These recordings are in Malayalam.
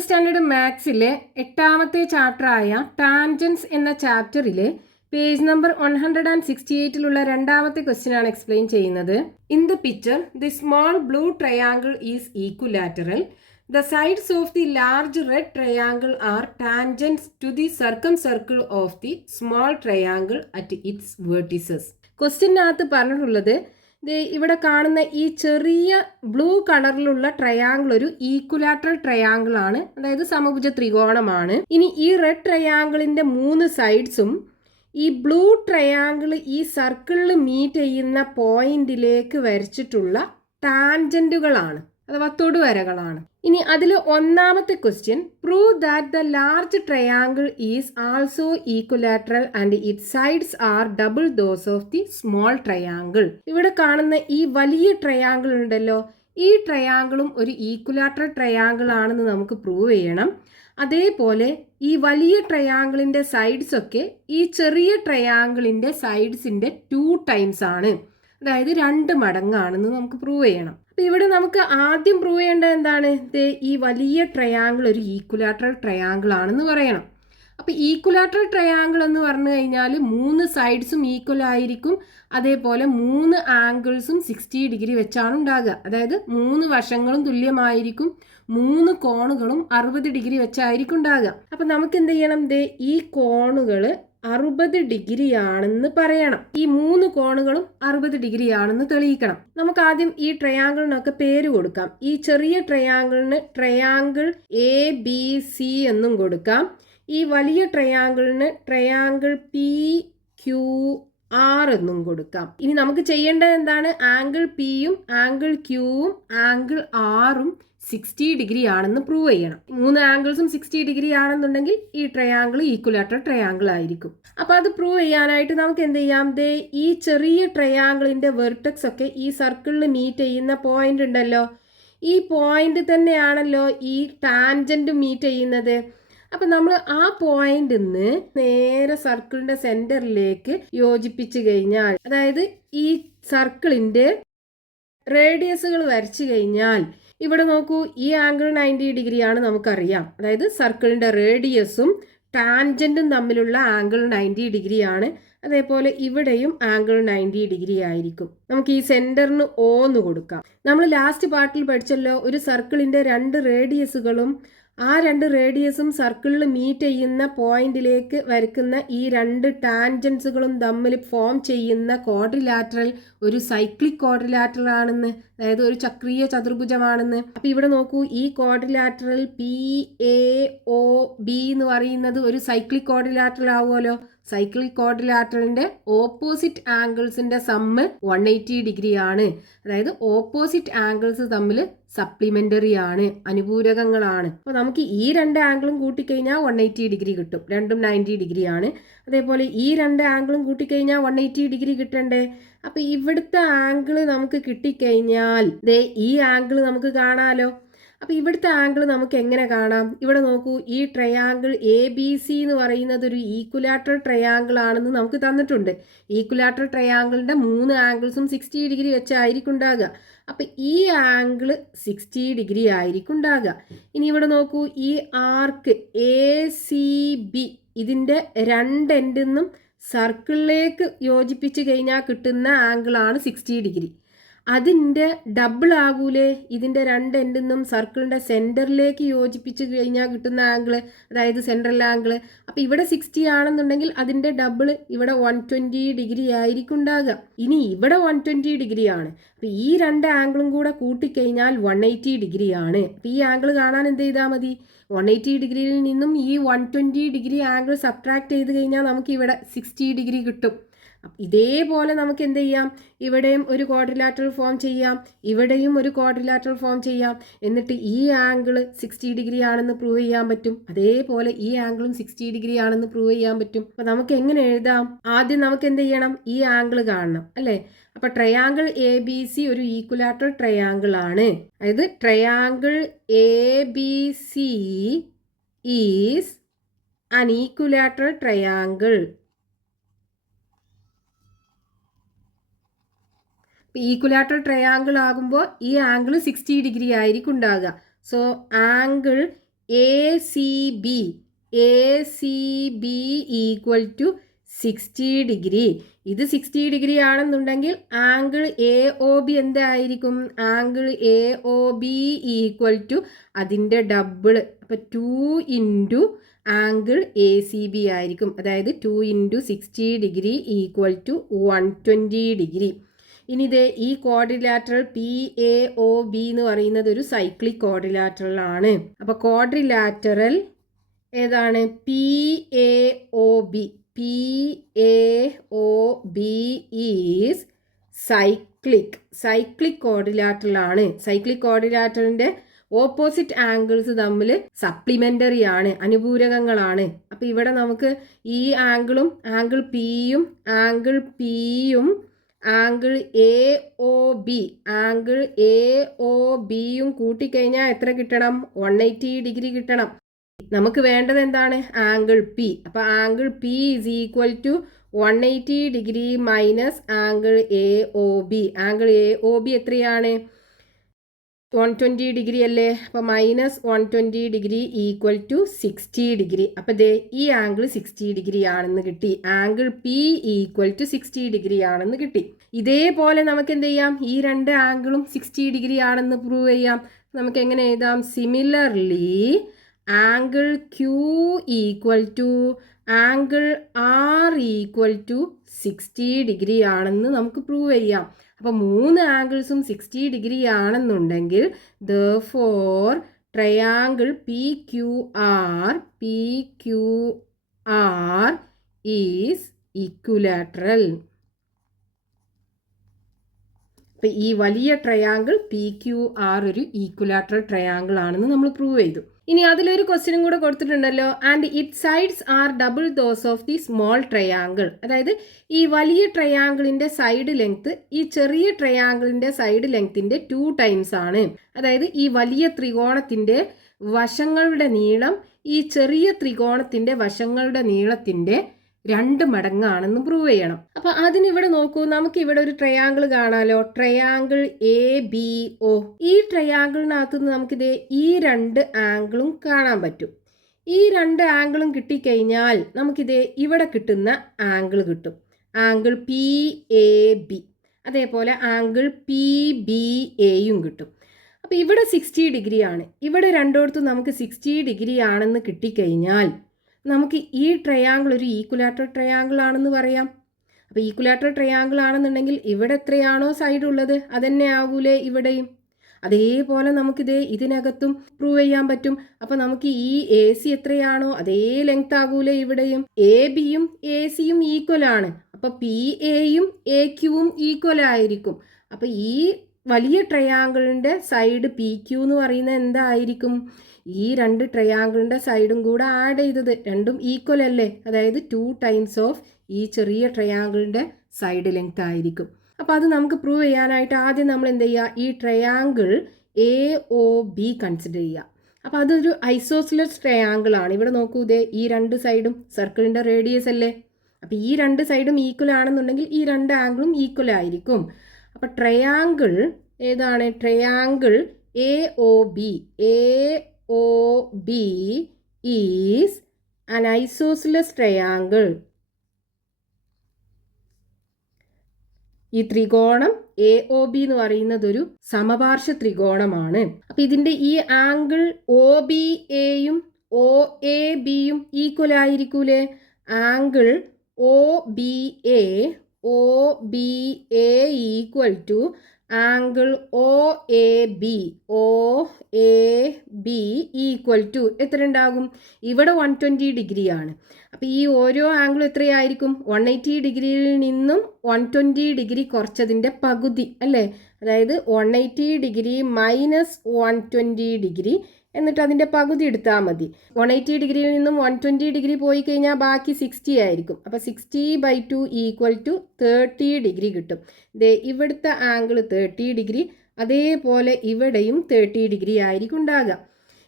11th സ്റ്റാൻഡേർഡ് മാത്സിലെ 8ാമത്തെ ചാപ്റ്ററായ ടാൻജൻസ് എന്ന ചാപ്റ്ററിലെ പേജ് നമ്പർ 168ലുള്ള രണ്ടാമത്തെ ക്വസ്റ്റ്യൻ ആണ് എക്സ്പ്ലെയിൻ ചെയ്യുന്നത്. In the picture the small blue triangle is equilateral. The sides of the large red triangle are tangents to the circumcircle of the small triangle at its vertices. ക്വസ്റ്റ്യനകത്ത് പറഞ്ഞിട്ടുള്ളത് ഇവിടെ കാണുന്ന ഈ ചെറിയ ബ്ലൂ കളറിലുള്ള ട്രയാങ്കിൾ ഒരു ഈക്വിലാറ്ററൽ ട്രയാങ്കിൾ ആണ്, അതായത് സമഭുജ ത്രികോണമാണ്. ഇനി ഈ റെഡ് ട്രയാങ്കിളിന്റെ 3 സൈഡ്സും ഈ ബ്ലൂ ട്രയാങ്കിൾ ഈ സർക്കിളിൽ മീറ്റ് ചെയ്യുന്ന പോയിന്റിലേക്ക് വരച്ചിട്ടുള്ള ടാൻജന്റുകളാണ്, അഥവാ തൊടുവരകളാണ്. ഇനി അതിൽ ഒന്നാമത്തെ question, prove that the large triangle is also equilateral and it sides are double those of the small triangle. ഇവിടെ കാണുന്ന ഈ വലിയ ട്രയാങ്കിൾ ഉണ്ടല്ലോ, ഈ ട്രയാങ്കിളും ഒരു ഈക്വിലാറ്ററൽ ട്രയാങ്കിൾ ആണെന്ന് നമുക്ക് പ്രൂവ് ചെയ്യണം. അതേപോലെ ഈ വലിയ ട്രയാങ്കിളിന്റെ സൈഡ്സ് ഒക്കെ ഈ ചെറിയ ട്രയാങ്കിളിന്റെ സൈഡ്സിന്റെ 2 ടൈംസ് ആണ്, അതായത് 2 മടങ്ങാണെന്ന് നമുക്ക് പ്രൂവ് ചെയ്യണം. അപ്പൊ ഇവിടെ നമുക്ക് ആദ്യം പ്രൂവ് ചെയ്യേണ്ടത് എന്താണ്? ഈ വലിയ ട്രയാങ്കിൾ ഒരു ഈക്വിലാറ്ററൽ ട്രയാങ്കിൾ ആണെന്ന് പറയണം. അപ്പൊ ഈക്വിലാറ്ററൽ ട്രയാങ്കിൾ എന്ന് പറഞ്ഞു കഴിഞ്ഞാൽ 3 സൈഡ്സും ഈക്വൽ ആയിരിക്കും, അതേപോലെ 3 ആംഗിൾസും 60 ഡിഗ്രി വെച്ചാണ് ഉണ്ടാകുക. അതായത് 3 വശങ്ങളും തുല്യമായിരിക്കും, 3 കോണുകളും 60 ഡിഗ്രി വെച്ചായിരിക്കും ഉണ്ടാകുക. അപ്പൊ നമുക്ക് എന്ത് ചെയ്യണം? ഈ കോണുകള് 60 ഡിഗ്രി ആണെന്ന് പറയണം. ഈ 3 കോണുകളും 60 ഡിഗ്രി ആണെന്ന് തെളിയിക്കണം. നമുക്ക് ആദ്യം ഈ ട്രയാങ്കിളിനൊക്കെ പേര് കൊടുക്കാം. ഈ ചെറിയ ട്രയാങ്കിളിന് ട്രയാങ്കിൾ ABC എന്നും കൊടുക്കാം. ഈ വലിയ ട്രയാങ്കിളിന് ട്രയാങ്കിൾ PQR എന്നും കൊടുക്കാം. ഇനി നമുക്ക് ചെയ്യേണ്ടത് എന്താണ്? ആംഗിൾ Pയും ആംഗിൾ Qവും ആംഗിൾ Rഉം 60 ഡിഗ്രി ആണെന്ന് പ്രൂവ് ചെയ്യണം. 3 ആംഗിൾസും 60 ഡിഗ്രി ആണെന്നുണ്ടെങ്കിൽ ഈ ട്രയാങ്കിൾ ഈക്വിലാറ്ററൽ ട്രയാങ്കിൾ ആയിരിക്കും. അപ്പൊ അത് പ്രൂവ് ചെയ്യാനായിട്ട് നമുക്ക് എന്ത് ചെയ്യാം? ഈ ചെറിയ ട്രയാങ്കിളിന്റെ വെർട്ടെക്സ് ഒക്കെ ഈ സർക്കിളിൽ മീറ്റ് ചെയ്യുന്ന പോയിന്റ് ഉണ്ടല്ലോ, ഈ പോയിന്റ് തന്നെയാണല്ലോ ഈ ടാൻജന്റ് മീറ്റ് ചെയ്യുന്നത്. അപ്പൊ നമ്മൾ ആ പോയിന്റിൽ നിന്ന് നേരെ സർക്കിളിന്റെ സെന്ററിലേക്ക് യോജിപ്പിച്ചു കഴിഞ്ഞാൽ, അതായത് ഈ സർക്കിളിന്റെ റേഡിയസുകൾ വരച്ചു കഴിഞ്ഞാൽ, ഇവിടെ നോക്കൂ, ഈ ആംഗിൾ 90 ഡിഗ്രി ആണ് നമുക്കറിയാം. അതായത് സർക്കിളിന്റെ റേഡിയസും ടാൻജന്റും തമ്മിലുള്ള ആംഗിൾ 90 ഡിഗ്രി ആണ്. അതേപോലെ ഇവിടെയും ആംഗിൾ 90 ഡിഗ്രി ആയിരിക്കും. നമുക്ക് ഈ സെന്ററിന് O എന്ന് കൊടുക്കാം. നമ്മൾ ലാസ്റ്റ് പാർട്ടിൽ പഠിച്ചല്ലോ, ഒരു സർക്കിളിന്റെ 2 റേഡിയസുകളും ആ 2 റേഡിയസും സർക്കിളിൽ മീറ്റ് ചെയ്യുന്ന പോയിന്റിലേക്ക് വരയ്ക്കുന്ന ഈ 2 ടാൻജൻസുകളും തമ്മിൽ ഫോം ചെയ്യുന്ന ക്വാഡ്രിലാറ്ററൽ ഒരു സൈക്ലിക് ക്വാഡ്രിലാറ്ററൽ ആണെന്ന്, അതായത് ഒരു ചക്രീയ ചതുർഭുജമാണെന്ന്. അപ്പൊ ഇവിടെ നോക്കൂ, ഈ ക്വാഡ്രിലാറ്ററൽ PAOB എന്ന് പറയുന്നത് ഒരു സൈക്ലിക് ക്വാഡ്രിലാറ്ററൽ ആവുമല്ലോ. സൈക്ലിക് ക്വാഡ്രിലാറ്ററലിന്റെ ഓപ്പോസിറ്റ് ആംഗിൾസിന്റെ സമ്മ് 180 ഡിഗ്രി ആണ്. അതായത് ഓപ്പോസിറ്റ് ആംഗിൾസ് തമ്മിൽ സപ്ലിമെന്ററി ആണ്, അനുപൂരകങ്ങളാണ്. അപ്പോൾ നമുക്ക് ഈ 2 ആംഗിളും കൂട്ടിക്കഴിഞ്ഞാൽ 180 ഡിഗ്രി കിട്ടും. രണ്ടും 90 ഡിഗ്രി ആണ്. അതേപോലെ ഈ 2 ആംഗിളും കൂട്ടിക്കഴിഞ്ഞാൽ 180 ഡിഗ്രി കിട്ടണ്ടേ? അപ്പൊ ഇവിടുത്തെ ആംഗിൾ നമുക്ക് കിട്ടിക്കഴിഞ്ഞാൽ ഈ ആംഗിൾ നമുക്ക് കാണാലോ. അപ്പൊ ഇവിടുത്തെ ആംഗിൾ നമുക്ക് എങ്ങനെ കാണാം? ഇവിടെ നോക്കൂ, ഈ ട്രയാങ്കിൾ ABC എന്ന് പറയുന്നത് ഒരു ഈക്വിലാറ്ററൽ ട്രയാങ്കിൾ ആണെന്ന് നമുക്ക് തന്നിട്ടുണ്ട്. ഈക്വിലാറ്ററൽ ട്രയാങ്കിളിന്റെ 3 ആംഗിൾസും 60 ഡിഗ്രി വെച്ചായിരിക്കും ഉണ്ടാകുക. അപ്പൊ ഈ ആംഗിൾ 60 ഡിഗ്രി ആയിരിക്കും ഉണ്ടാകുക. ഇനി ഇവിടെ നോക്കൂ, ഈ ആർക്ക് ACB ഇതിന്റെ 2 എൻഡിൽ നിന്നും സർക്കിളിലേക്ക് യോജിപ്പിച്ച് കഴിഞ്ഞാൽ കിട്ടുന്ന ആംഗിൾ ആണ് 60 ഡിഗ്രി. അതിൻ്റെ ഡബിൾ ആകൂലേ ഇതിൻ്റെ 2 എൻഡിൽ നിന്നും സർക്കിളിൻ്റെ സെൻറ്ററിലേക്ക് യോജിപ്പിച്ച് കഴിഞ്ഞാൽ കിട്ടുന്ന ആംഗിൾ, അതായത് സെൻട്രൽ ആംഗിൾ. അപ്പോൾ ഇവിടെ 60 ആണെന്നുണ്ടെങ്കിൽ അതിൻ്റെ ഡബിൾ ഇവിടെ 120 ഡിഗ്രി ആയിരിക്കും ഉണ്ടാകുക. ഇനി ഇവിടെ 120 ഡിഗ്രി ആണ്. അപ്പോൾ ഈ 2 ആംഗിളും കൂടെ കൂട്ടിക്കഴിഞ്ഞാൽ 180 ഡിഗ്രി ആണ്. അപ്പോൾ ഈ ആംഗിൾ കാണാൻ എന്ത് ചെയ്താൽ മതി? 180 ഡിഗ്രിയിൽ നിന്നും ഈ 120 ഡിഗ്രി ആംഗിൾ സബ്ട്രാക്ട് ചെയ്ത് കഴിഞ്ഞാൽ നമുക്ക് ഇവിടെ 60 ഡിഗ്രി കിട്ടും. ഇതേപോലെ നമുക്ക് എന്ത് ചെയ്യാം? ഇവിടെയും ഒരു ക്വാഡ്രിലാറ്ററൽ ഫോം ചെയ്യാം, ഇവിടെയും ഒരു ക്വാഡ്രിലാറ്ററൽ ഫോം ചെയ്യാം. എന്നിട്ട് ഈ ആംഗിൾ 60 ഡിഗ്രി ആണെന്ന് പ്രൂവ് ചെയ്യാൻ പറ്റും. അതേപോലെ ഈ ആംഗിളും 60 ഡിഗ്രി ആണെന്ന് പ്രൂവ് ചെയ്യാൻ പറ്റും. അപ്പൊ നമുക്ക് എങ്ങനെ എഴുതാം? ആദ്യം നമുക്ക് എന്ത് ചെയ്യണം? ഈ ആംഗിൾ കാണണം, അല്ലേ? അപ്പൊ ട്രയാങ്കിൾ ABC ഒരു ഈക്വിലാറ്ററൽ ട്രയാങ്കിൾ ആണ്. അതായത് triangle ABC is an equilateral triangle. Equilateral triangle ആകുമ്പോൾ ഈ ആംഗിൾ 60 ഡിഗ്രി ആയിരിക്കും ഉണ്ടാകുക. So angle A C B equal to 60 degree. ഇത് 60 ഡിഗ്രി ആണെന്നുണ്ടെങ്കിൽ ആംഗിൾ എ ഒ ബി എന്തായിരിക്കും? Angle A O B equal to അതിൻ്റെ ഡബിള്. അപ്പം 2 into angle A C B ആയിരിക്കും. അതായത് 2 into 60 degree equal to 120 degree. ഇനി ഇത് ഈ quadrilateral P A O B എന്ന് പറയുന്നത് ഒരു സൈക്ലിക് ക്വാഡ്രിലാറ്ററൽ ആണ്. അപ്പോൾ ക്വാഡ്രിലാറ്ററൽ ഏതാണ്? P A O B. P A O B is cyclic quadrilateral ആണ്. സൈക്ലിക് ക്വാഡ്രിലാറ്ററലിന്റെ ഓപ്പോസിറ്റ് ആംഗിൾസ് തമ്മിൽ സപ്ലിമെന്ററി ആണ്, അനുപൂരകങ്ങളാണ്. അപ്പം ഇവിടെ നമുക്ക് ഈ ആംഗിളും ആംഗിൾ പിയും ആംഗിൾ എ ഒ ബിയും കൂട്ടിക്കഴിഞ്ഞാൽ എത്ര കിട്ടണം? 180 ഡിഗ്രി കിട്ടണം. നമുക്ക് വേണ്ടത് എന്താണ്? Angle P. അപ്പോൾ angle P is equal to 180 degree minus angle A O B. Angle A O B എത്രയാണ്? 120 ഡിഗ്രി അല്ലേ? അപ്പോൾ minus 120 degree equal to 60 degree. അപ്പോൾ ദേ ഈ ആംഗിൾ 60 ഡിഗ്രി ആണെന്ന് കിട്ടി. Angle P equal to 60 degree ആണെന്ന് കിട്ടി. ഇതേപോലെ നമുക്ക് എന്ത് ചെയ്യാം? ഈ രണ്ട് ആംഗിളും 60 ഡിഗ്രി ആണെന്ന് പ്രൂവ് ചെയ്യാം. നമുക്ക് എങ്ങനെ എഴുതാം? Similarly angle Q equal to angle R equal to 60 degree ആണെന്ന് നമുക്ക് പ്രൂവ് ചെയ്യാം. അപ്പോൾ 3 ആംഗിൾസും 60 ഡിഗ്രി ആണെന്നുണ്ടെങ്കിൽ therefore triangle P Q R is equilateral. അപ്പം ഈ വലിയ ട്രയാങ്കിൾ പി ക്യു ആർ ഒരു ഈക്വിലാറ്ററൽ ട്രയാങ്കിൾ ആണെന്ന് നമ്മൾ പ്രൂവ് ചെയ്തു. ഇനി അതിലൊരു ക്വസ്റ്റ്യനും കൂടെ കൊടുത്തിട്ടുണ്ടല്ലോ. And it sides are double those of the small triangle. അതായത് ഈ വലിയ ട്രയാങ്കിളിന്റെ സൈഡ് ലെങ്ത് ഈ ചെറിയ ട്രയാങ്കിളിന്റെ സൈഡ് ലെങ്ത്തിന്റെ 2 ടൈംസ് ആണ്. അതായത് ഈ വലിയ ത്രികോണത്തിന്റെ വശങ്ങളുടെ നീളം ഈ ചെറിയ ത്രികോണത്തിന്റെ വശങ്ങളുടെ നീളത്തിന്റെ 2 മടങ്ങാണെന്ന് പ്രൂവ് ചെയ്യണം. അപ്പം അതിനിവിടെ നോക്കൂ, നമുക്ക് ഇവിടെ ഒരു ട്രയാങ്കിൾ കാണാലോ. Triangle A B O. ഈ ട്രയാങ്കിളിനകത്ത് നിന്ന് നമുക്കിത് ഈ 2 ആംഗിളും കാണാൻ പറ്റും. ഈ 2 ആംഗിളും കിട്ടിക്കഴിഞ്ഞാൽ നമുക്കിത് ഇവിടെ കിട്ടുന്ന ആംഗിൾ കിട്ടും. Angle P A B. അതേപോലെ ആംഗിൾ പി ബി എയും കിട്ടും. അപ്പം ഇവിടെ 60 ഡിഗ്രി ആണ്. ഇവിടെ രണ്ടിടത്തും നമുക്ക് 60 ഡിഗ്രി ആണെന്ന് കിട്ടിക്കഴിഞ്ഞാൽ നമുക്ക് ഈ ട്രയാങ്കിൾ ഒരു ഈക്വിലാറ്ററൽ ട്രയാങ്കിൾ ആണെന്ന് പറയാം. അപ്പോൾ ഈക്വിലാറ്ററൽ ട്രയാങ്കിൾ ആണെന്നുണ്ടെങ്കിൽ ഇവിടെ എത്രയാണോ സൈഡ് ഉള്ളത് അതന്നെ ആകൂലേ ഇവിടെയും. അതേപോലെ നമുക്കിത് ഇതിനകത്തും പ്രൂവ് ചെയ്യാൻ പറ്റും. അപ്പോൾ നമുക്ക് ഈ എ സി എത്രയാണോ അതേ ലെങ്ത് ആകൂലേ ഇവിടെയും. എ ബിയും എ സിയും ഈക്വൽ ആണ്. അപ്പോൾ പി എയും എ ക്യൂവും ഈക്വൽ ആയിരിക്കും. അപ്പോൾ ഈ വലിയ ട്രയാങ്കിളിൻ്റെ സൈഡ് പി ക്യൂ എന്ന് പറയുന്നത് എന്തായിരിക്കും? ഈ 2 ട്രയാങ്കിളിൻ്റെ സൈഡും കൂടെ ആഡ് ചെയ്തത് രണ്ടും ഈക്വൽ അല്ലേ? അതായത് 2 ടൈംസ് ഓഫ് ഈ ചെറിയ ട്രയാങ്കിളിൻ്റെ സൈഡ് ലെങ്ത് ആയിരിക്കും. അപ്പോൾ അത് നമുക്ക് പ്രൂവ് ചെയ്യാനായിട്ട് ആദ്യം നമ്മൾ എന്ത് ചെയ്യുക? ഈ triangle A O B consider ചെയ്യുക. അപ്പോൾ അതൊരു ഐസോസിലസ് ട്രയാങ്കിൾ ആണ്. ഇവിടെ നോക്കൂ, ഇതേ ഈ 2 സൈഡും സർക്കിളിൻ്റെ റേഡിയസ് അല്ലേ? അപ്പോൾ ഈ 2 സൈഡും ഈക്വൽ ആണെന്നുണ്ടെങ്കിൽ ഈ 2 ആംഗിളും ഈക്വൽ ആയിരിക്കും. അപ്പോൾ ട്രയാങ്കിൾ ഏതാണ്? Triangle A O B. AOB is an isosceles triangle. ഈ ത്രികോണം AOB എന്ന് പറയുന്നത് ഒരു സമപാർശ്വ ത്രികോണമാണ്. അപ്പം ഇതിൻ്റെ ഈ ആംഗിൾ OBAയും OABയും ഈക്വൽ ആയിരിക്കൂലേ? Angle OBA equal to angle OAB equal to എത്ര ഉണ്ടാകും? ഇവിടെ 120 ഡിഗ്രി ആണ്. അപ്പോൾ ഈ ഓരോ ആംഗിളും എത്രയായിരിക്കും? 180 ഡിഗ്രിയിൽ നിന്നും 120 ഡിഗ്രി കുറച്ചതിൻ്റെ പകുതി അല്ലേ? അതായത് 180 ഡിഗ്രി മൈനസ് 120 ഡിഗ്രി എന്നിട്ട് അതിൻ്റെ പകുതി എടുത്താൽ മതി. 180 ഡിഗ്രിയിൽ നിന്നും 120 ഡിഗ്രി പോയി കഴിഞ്ഞാൽ ബാക്കി 60 ആയിരിക്കും. അപ്പോൾ 60/2 ഈക്വൽ ടു 30 ഡിഗ്രി കിട്ടും. ഇവിടുത്തെ ആംഗിൾ 30 ഡിഗ്രി, അതേപോലെ ഇവിടെയും 30 ഡിഗ്രി ആയിരിക്കും ഉണ്ടാകുക.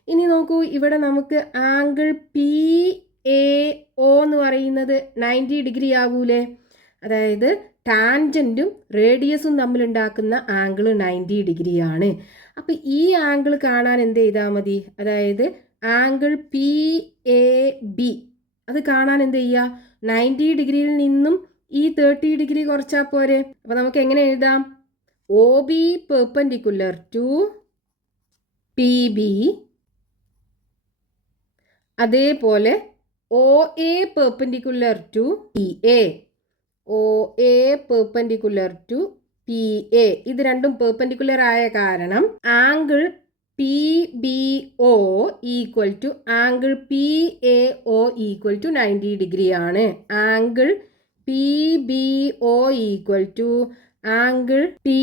ഇനി നോക്കൂ, ഇവിടെ നമുക്ക് ആംഗിൾ PAO എന്ന് പറയുന്നത് 90 ഡിഗ്രി ആകൂലേ? അതായത് ടാൻജൻറ്റും റേഡിയസും തമ്മിലുണ്ടാക്കുന്ന ആംഗിൾ 90 ഡിഗ്രിയാണ്. അപ്പോൾ ഈ ആംഗിൾ കാണാൻ എന്ത് ചെയ്താൽ മതി? അതായത് ആംഗിൾ പി എ ബി അത് കാണാൻ എന്ത് ചെയ്യുക, 90 ഡിഗ്രിയിൽ നിന്നും ഈ 30 ഡിഗ്രി കുറച്ചാൽ പോരെ. അപ്പോൾ നമുക്ക് എങ്ങനെ എഴുതാം, O B perpendicular to P B, അതേപോലെ O A perpendicular to P A, O A perpendicular to P A. ഇത് രണ്ടും പെർപെൻഡിക്കുലർ ആയ കാരണം angle P B O equal to angle P A O equal to 90 degree ആണ്. Angle P B O equal to angle P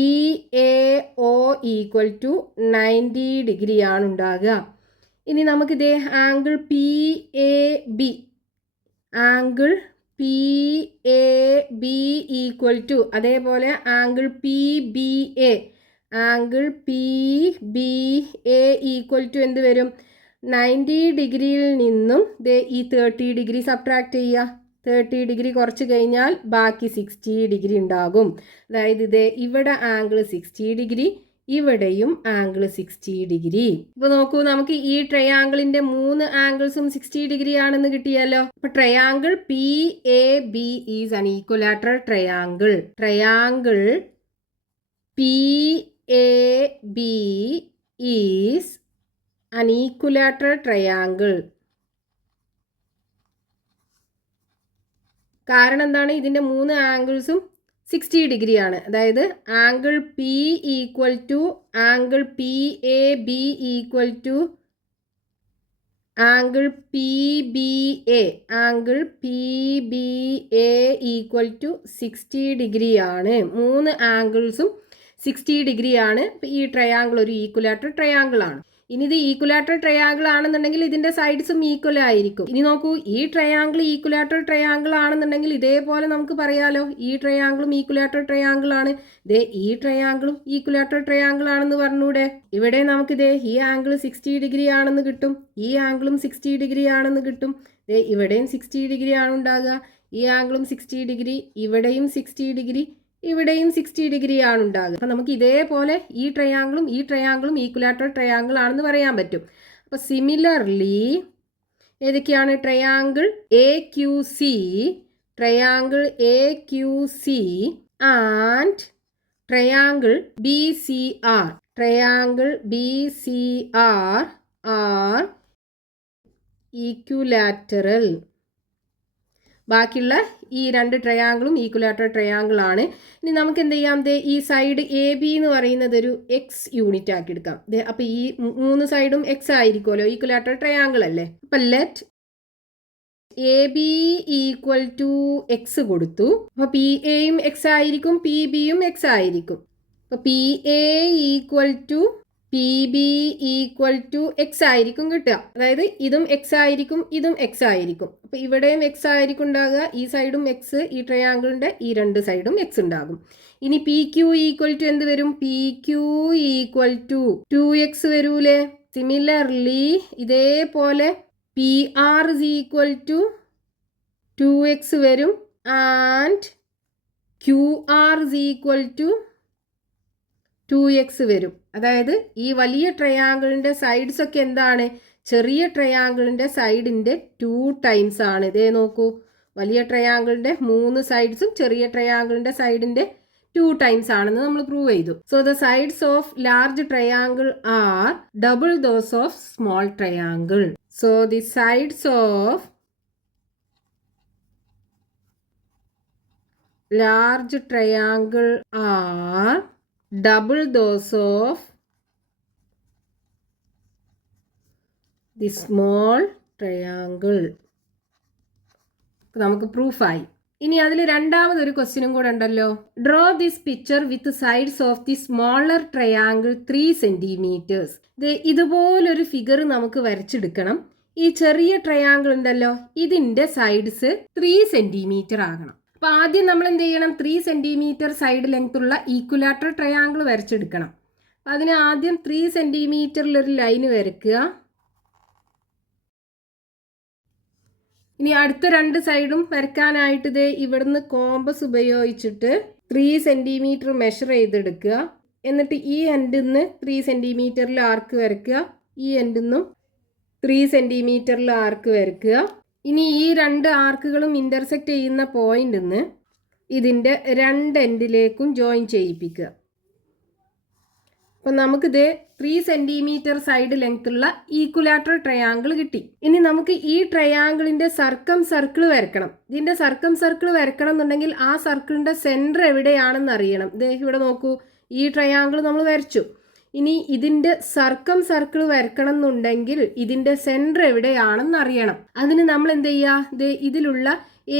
A O equal to 90 degree ആണ് ഉണ്ടാകുക. ഇനി നമുക്കിതേ angle P A B, angle P A B equal to അതേപോലെ angle P B A, angle P B A equal to എന്ത് വരും, 90 ഡിഗ്രിയിൽ നിന്നും ഈ 30 ഡിഗ്രി സബ്ട്രാക്ട് ചെയ്യുക. 30 ഡിഗ്രി കുറച്ച് കഴിഞ്ഞാൽ ബാക്കി 60 ഡിഗ്രി ഉണ്ടാകും. അതായത് ഇവിടെ ആംഗിൾ 60 ഡിഗ്രി, ഇവിടെയും ആംഗിൾ 60 ഡിഗ്രി. ഇപ്പോൾ നോക്കൂ, നമുക്ക് ഈ ട്രയാങ്കിളിന്റെ 3 ആംഗിൾസും 60 ഡിഗ്രി ആണെന്ന് കിട്ടിയല്ലോ. അപ്പൊ triangle P A B is an equilateral triangle. Triangle P A B is an equilateral triangle. കാരണം എന്താണ്, ഇതിന്റെ 3 ആംഗിൾസും 60 ഡിഗ്രി ആണ്. അതായത് angle P equal to angle P A B equal to angle P B A, angle P B A equal to 60 degree ആണ്. 3 ആംഗിൾസും 60 ഡിഗ്രി ആണ്. ഈ ട്രയാങ്കിൾ ഒരു ഈക്വലാറ്ററൽ ട്രയാങ്കിൾ ആണ്. ഇനി ഇത് ഈക്വലാറ്ററൽ ട്രയാങ്കിൾ ആണെന്നുണ്ടെങ്കിൽ ഇതിന്റെ സൈഡ്സും ഈക്വൽ ആയിരിക്കും. ഇനി നോക്കൂ, ഈ ട്രയാങ്കിൾ ഈക്വലാറ്ററൽ ട്രയാങ്കിൾ ആണെന്നുണ്ടെങ്കിൽ ഇതേപോലെ നമുക്ക് പറയാലോ, ഈ ട്രയാങ്കിളും ഈക്വലാറ്ററൽ ട്രയാങ്കിൾ ആണ്, ഈ ട്രയാങ്കിളും ഈക്വലാറ്ററൽ ട്രയാങ്കിൾ ആണെന്ന് പറഞ്ഞൂടെ. ഇവിടെ നമുക്ക് ഈ ആംഗിൾ 60 ഡിഗ്രി ആണെന്ന് കിട്ടും, ഈ ആംഗിളും 60 ഡിഗ്രി ആണെന്ന് കിട്ടും. ഇവിടെയും 60 ഡിഗ്രി ആണ് ഉണ്ടാകുക, ഈ ആംഗിളും 60 ഡിഗ്രി, ഇവിടെയും 60 ഡിഗ്രി, ഇവിടെയും 60 ഡിഗ്രി ആണ് ഉണ്ടാകുക. അപ്പം നമുക്ക് ഇതേപോലെ ഈ ട്രയാങ്കിളും ഈക്വലാറ്ററൽ ട്രയാങ്കിൾ ആണെന്ന് പറയാൻ പറ്റും. അപ്പോൾ സിമിലർലി ഏതൊക്കെയാണ്, triangle A Q C, triangle A Q C and triangle B C R, triangle B C R are equilateral. ബാക്കിയുള്ള ഈ 2 ട്രയാങ്കിളും ഈക്വലാറ്ററൽ ട്രയാങ്കിൾ ആണ്. ഇനി നമുക്ക് എന്ത് ചെയ്യാം, ഈ സൈഡ് എ ബി എന്ന് പറയുന്നത് ഒരു എക്സ് യൂണിറ്റ് ആക്കി എടുക്കാം. അപ്പോൾ ഈ 3 സൈഡും എക്സ് ആയിരിക്കുമല്ലോ, ഈക്വലാറ്ററൽ ട്രയാങ്കിൾ അല്ലേ. അപ്പം let A B equal to X കൊടുത്തു. അപ്പോൾ പി എയും എക്സ് ആയിരിക്കും, പി ബിയും എക്സ് ആയിരിക്കും. അപ്പോൾ P A equal to P B equal to X ആയിരിക്കും കിട്ടുക. അതായത് ഇതും എക്സ് ആയിരിക്കും, ഇതും എക്സ് ആയിരിക്കും. അപ്പോൾ ഇവിടെയും എക്സ് ആയിരിക്കും ഉണ്ടാകുക, ഈ സൈഡും എക്സ്, ഈ ട്രയാങ്കിളിൻ്റെ ഈ 2 സൈഡും എക്സ് ഉണ്ടാകും. ഇനി പി ക്യു ഈക്വൽ ടു എന്ത് വരും, P Q equal to 2x വരൂലേ. സിമിലർലി ഇതേപോലെ P R is equal to 2x വരും and Q R is equal to 2x വരും. അതായത് ഈ വലിയ ട്രയാങ്കിളിൻ്റെ സൈഡ്സ് ഒക്കെ എന്താണ്, ചെറിയ ട്രയാങ്കിളിൻ്റെ സൈഡിൻ്റെ 2 ടൈംസ് ആണ്. ഇതേ നോക്കൂ, വലിയ ട്രയാങ്കിളിൻ്റെ 3 സൈഡ്സും ചെറിയ ട്രയാങ്കിളിൻ്റെ സൈഡിൻ്റെ 2 ടൈംസ് ആണെന്ന് നമ്മൾ പ്രൂവ് ചെയ്തു. So the sides of large triangle are double those of small triangle. So the sides of large triangle are double those of the small triangle. നമുക്ക് പ്രൂഫായി. ഇനി അതിൽ രണ്ടാമതൊരു ക്വസ്റ്റ്യനും കൂടെ ഉണ്ടല്ലോ. Draw this picture with sides of the smaller triangle 3 centimetres. ഇതുപോലൊരു ഫിഗർ നമുക്ക് വരച്ചെടുക്കണം. ഈ ചെറിയ ട്രയാങ്കിൾ ഉണ്ടല്ലോ, ഇതിൻ്റെ സൈഡ്സ് 3 സെന്റിമീറ്റർ ആകണം. അപ്പോൾ ആദ്യം നമ്മൾ എന്ത് ചെയ്യണം, 3 സെന്റിമീറ്റർ സൈഡ് ലെങ്ത് ഉള്ള ഈക്വലാറ്ററൽ ട്രയാങ്കിൾ വരച്ചെടുക്കണം. അതിന് ആദ്യം 3 സെന്റിമീറ്ററിലൊരു ലൈന് വരയ്ക്കുക. ഇനി അടുത്ത 2 സൈഡും വരയ്ക്കാനായിട്ട് ഇവിടുന്ന് കോമ്പസ് ഉപയോഗിച്ചിട്ട് 3 സെന്റിമീറ്റർ മെഷർ ചെയ്തെടുക്കുക. എന്നിട്ട് ഈ എൻഡിൽ നിന്ന് 3 സെന്റിമീറ്ററിൽ ആർക്ക് വരയ്ക്കുക, ഈ എൻഡിൽ നിന്നും 3 സെൻറ്റിമീറ്ററിൽ ആർക്ക് വരയ്ക്കുക. ഇനി ഈ 2 ആർക്കുകളും ഇൻ്റർസെക്റ്റ് ചെയ്യുന്ന പോയിന്റിൽ നിന്ന് ഇതിൻ്റെ 2 എൻഡിലേക്കും ജോയിൻ ചെയ്യിപ്പിക്കുക. അപ്പം നമുക്കിത് 3 സെൻറ്റിമീറ്റർ സൈഡ് ലെങ്ത്തുള്ള ഈക്വലാറ്ററൽ ട്രയാങ്കിൾ കിട്ടി. ഇനി നമുക്ക് ഈ ട്രയാങ്കിളിൻ്റെ സർക്കിൾ വരക്കണം. ഇതിൻ്റെ സർക്കിൾ വരക്കണം എന്നുണ്ടെങ്കിൽ ആ സർക്കിളിൻ്റെ സെൻറ്റർ എവിടെയാണെന്ന് അറിയണം. ഇത് ഇവിടെ നോക്കൂ, ഈ ട്രയാങ്കിൾ നമ്മൾ വരച്ചു. ഇനി ഇതിൻ്റെ സർക്കിൾ വരക്കണം എന്നുണ്ടെങ്കിൽ ഇതിൻ്റെ സെൻറ്റർ എവിടെയാണെന്ന് അറിയണം. അതിന് നമ്മൾ എന്ത് ചെയ്യുക, ഇതിലുള്ള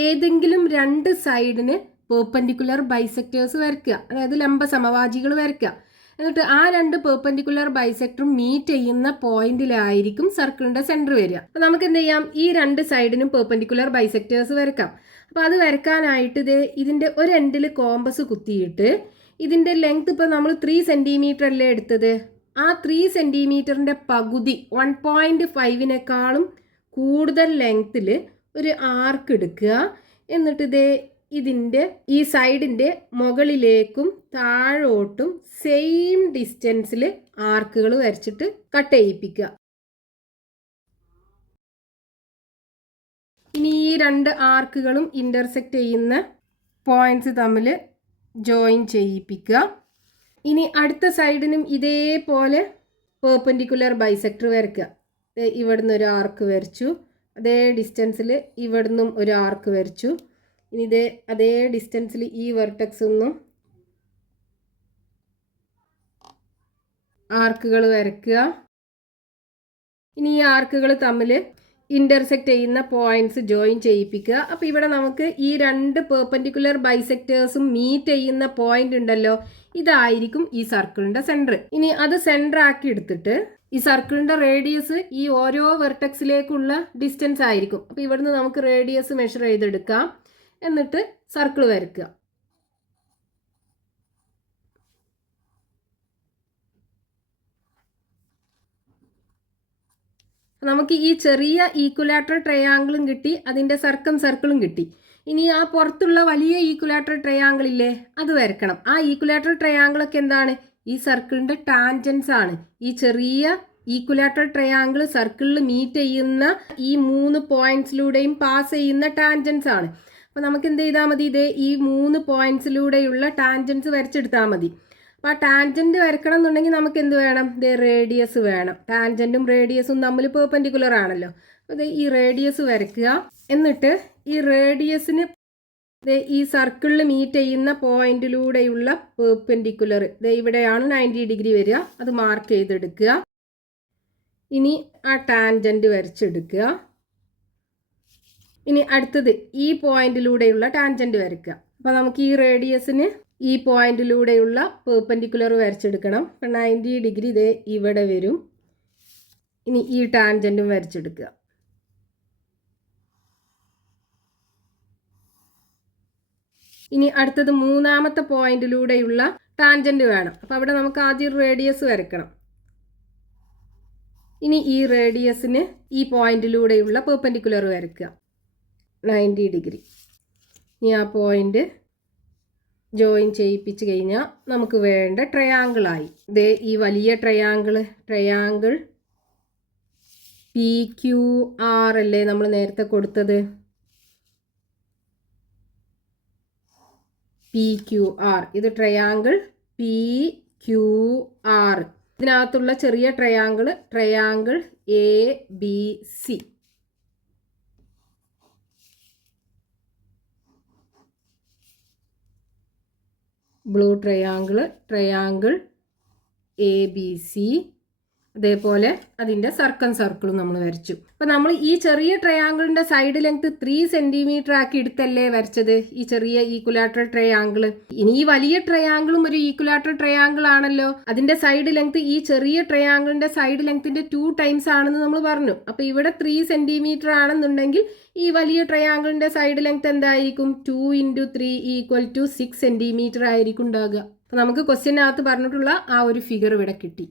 ഏതെങ്കിലും 2 സൈഡിന് പെർപെൻഡിക്കുലർ ബൈസെക്ടേഴ്സ് വരയ്ക്കുക, അതായത് ലംബ സമവാചികൾ വരയ്ക്കുക. എന്നിട്ട് ആ 2 പെർപെൻഡിക്കുലർ ബൈസെക്ടറും മീറ്റ് ചെയ്യുന്ന പോയിന്റിലായിരിക്കും സർക്കിളിൻ്റെ സെൻറ്റർ വരിക. അപ്പോൾ നമുക്ക് എന്ത് ചെയ്യാം, ഈ 2 സൈഡിനും പെർപെൻഡിക്കുലർ ബൈസെക്ടേഴ്സ് വരയ്ക്കാം. അപ്പോൾ അത് വരയ്ക്കാനായിട്ട് ഇതിൻ്റെ ഒരു എൻഡിൽ കോമ്പസ് കുത്തിയിട്ട് ഇതിൻ്റെ ലെങ്ത് ഇപ്പോൾ നമ്മൾ 3 സെൻറ്റിമീറ്റർ അല്ലേ എടുത്തത്, ആ 3 സെൻറ്റിമീറ്ററിൻ്റെ പകുതി 1.5 കൂടുതൽ ലെങ്ത്തിൽ ഒരു ആർക്ക് എടുക്കുക. എന്നിട്ട് ഇതിൻ്റെ ഈ സൈഡിൻ്റെ മുകളിലേക്കും താഴോട്ടും സെയിം ഡിസ്റ്റൻസിൽ ആർക്കുകൾ വരച്ചിട്ട് കട്ട് ചെയ്യിപ്പിക്കുക. ഇനി ഈ 2 ആർക്കുകളും ഇൻ്റർസെക്റ്റ് ചെയ്യുന്ന പോയിന്റ്സ് തമ്മിൽ ജോയിൻ ചെയ്യിപ്പിക്കുക. ഇനി അടുത്ത സൈഡിനും ഇതേപോലെ പെർപെൻഡിക്കുലർ ബൈസെക്ടർ വരയ്ക്കുക. ഇവിടുന്ന് ഒരു ആർക്ക് വരച്ചു, അതേ ഡിസ്റ്റൻസിൽ ഇവിടുന്നും ഒരു ആർക്ക് വരച്ചു. ഇനി അതേ ഡിസ്റ്റൻസിൽ ഈ വെർട്ടെക്സ് ഒന്നും ആർക്കുകൾ വരയ്ക്കുക. ഇനി ഈ ആർക്കുകൾ തമ്മിൽ ഇൻ്റർസെക്റ്റ് ചെയ്യുന്ന പോയിന്റ്സ് ജോയിൻ ചെയ്യിപ്പിക്കുക. അപ്പോൾ ഇവിടെ നമുക്ക് ഈ 2 പെർപെൻഡിക്കുലർ ബൈസെക്ടേഴ്സും മീറ്റ് ചെയ്യുന്ന പോയിന്റ് ഉണ്ടല്ലോ, ഇതായിരിക്കും ഈ സർക്കിളിൻ്റെ സെൻറ്റർ. ഇനി അത് സെൻറ്റർ ആക്കി എടുത്തിട്ട് ഈ സർക്കിളിൻ്റെ റേഡിയസ് ഈ ഓരോ വെർട്ടെക്സിലേക്കുള്ള ഡിസ്റ്റൻസ് ആയിരിക്കും. അപ്പോൾ ഇവിടുന്ന് നമുക്ക് റേഡിയസ് മെഷർ ചെയ്തെടുക്കാം. എന്നിട്ട് സർക്കിൾ വരയ്ക്കുക. നമുക്ക് ഈ ചെറിയ ഈക്വലാറ്ററൽ ട്രയാങ്കിളും കിട്ടി, അതിൻ്റെ സർക്കിളും കിട്ടി. ഇനി ആ പുറത്തുള്ള വലിയ ഈക്വലാറ്ററൽ ട്രയാങ്കിൾ ഇല്ലേ, അത് വരക്കണം. ആ ഈക്വലാറ്ററൽ ട്രയാങ്കിളൊക്കെ എന്താണ്, ഈ സർക്കിളിൻ്റെ ടാൻജൻസ് ആണ്. ഈ ചെറിയ ഈക്വലാറ്ററൽ ട്രയാങ്കിൾ സർക്കിളിൽ മീറ്റ് ചെയ്യുന്ന ഈ 3 പോയിന്റ്സിലൂടെയും പാസ് ചെയ്യുന്ന ടാൻജൻസ് ആണ്. അപ്പോൾ നമുക്ക് എന്ത് ചെയ്താൽ മതി, ഈ 3 പോയിന്റ്സിലൂടെയുള്ള ടാൻജൻസ് വരച്ചെടുത്താൽ മതി. അപ്പോൾ ആ ടാൻജൻറ്റ് വരക്കണം എന്നുണ്ടെങ്കിൽ നമുക്ക് എന്ത് വേണം, റേഡിയസ് വേണം. ടാൻജൻറ്റും റേഡിയസും തമ്മിൽ പെർപെൻഡിക്കുലർ ആണല്ലോ. അപ്പോൾ ഈ റേഡിയസ് വരയ്ക്കുക. എന്നിട്ട് ഈ റേഡിയസിന് ഈ സർക്കിളിൽ മീറ്റ് ചെയ്യുന്ന പോയിന്റിലൂടെയുള്ള പെർപെൻഡിക്കുലർ ഇവിടെയാണ് 90 ഡിഗ്രി വരിക, അത് മാർക്ക് ചെയ്തെടുക്കുക. ഇനി ആ ടാൻജൻറ്റ് വരച്ചെടുക്കുക. ഇനി അടുത്തത് ഈ പോയിന്റിലൂടെയുള്ള ടാൻജൻറ്റ് വരയ്ക്കുക. അപ്പോൾ നമുക്ക് ഈ റേഡിയസിന് ഈ പോയിന്റിലൂടെയുള്ള പെർപെൻഡിക്കുലർ വരച്ചെടുക്കണം. അപ്പം 90 ഡിഗ്രി ഇവിടെ വരും. ഇനി ഈ ടാൻജൻറ്റും വരച്ചെടുക്കുക. ഇനി അടുത്തത് 3ാമത്തെ പോയിന്റിലൂടെയുള്ള ടാൻജൻറ്റ് വേണം. അപ്പോൾ അവിടെ നമുക്ക് ആദ്യം റേഡിയസ് വരയ്ക്കണം. ഇനി ഈ റേഡിയസിന് ഈ പോയിന്റിലൂടെയുള്ള പെർപെൻഡിക്കുലർ വരയ്ക്കുക 90 ഡിഗ്രി. ഇനി ആ പോയിന്റ് ജോയിൻ ചെയ്യിപ്പിച്ച് കഴിഞ്ഞാൽ നമുക്ക് വേണ്ട ട്രയാങ്കിളായി. ഈ വലിയ ട്രയാങ്കിൾ PQR അല്ലേ നമ്മൾ നേരത്തെ കൊടുത്തത്, PQR. ഇത് ട്രയാങ്കിൾ PQR. ഇതിനകത്തുള്ള ചെറിയ triangle ABC. Blue triangle ABC. അതേപോലെ അതിൻ്റെ സർക്കിളും നമ്മൾ വരച്ചു. അപ്പോൾ നമ്മൾ ഈ ചെറിയ ട്രയാങ്കിളിൻ്റെ സൈഡ് ലെങ്ത് 3 സെൻറ്റിമീറ്റർ ആക്കി എടുത്തല്ലേ വരച്ചത്, ഈ ചെറിയ ഈക്വലാറ്ററൽ ട്രയാങ്കിൾ. ഇനി ഈ വലിയ ട്രയാങ്കിളും ഒരു ഈക്വലാറ്ററൽ ട്രയാങ്കിൾ ആണല്ലോ. അതിൻ്റെ സൈഡ് ലെങ്ത് ഈ ചെറിയ ട്രയാങ്കിളിൻ്റെ സൈഡ് ലെങ്ത്തിൻ്റെ 2 ടൈംസ് ആണെന്ന് നമ്മൾ പറഞ്ഞു. അപ്പോൾ ഇവിടെ 3 സെൻറ്റിമീറ്റർ ആണെന്നുണ്ടെങ്കിൽ ഈ വലിയ ട്രയാങ്കിളിൻ്റെ സൈഡ് ലെങ്ത് എന്തായിരിക്കും, 2 × 3 = 6 സെൻറ്റിമീറ്റർ ആയിരിക്കും ഉണ്ടാകുക. അപ്പോൾ നമുക്ക് ക്വസ്റ്റ്യനകത്ത് പറഞ്ഞിട്ടുള്ള ആ ഒരു ഫിഗർ ഇവിടെ കിട്ടി.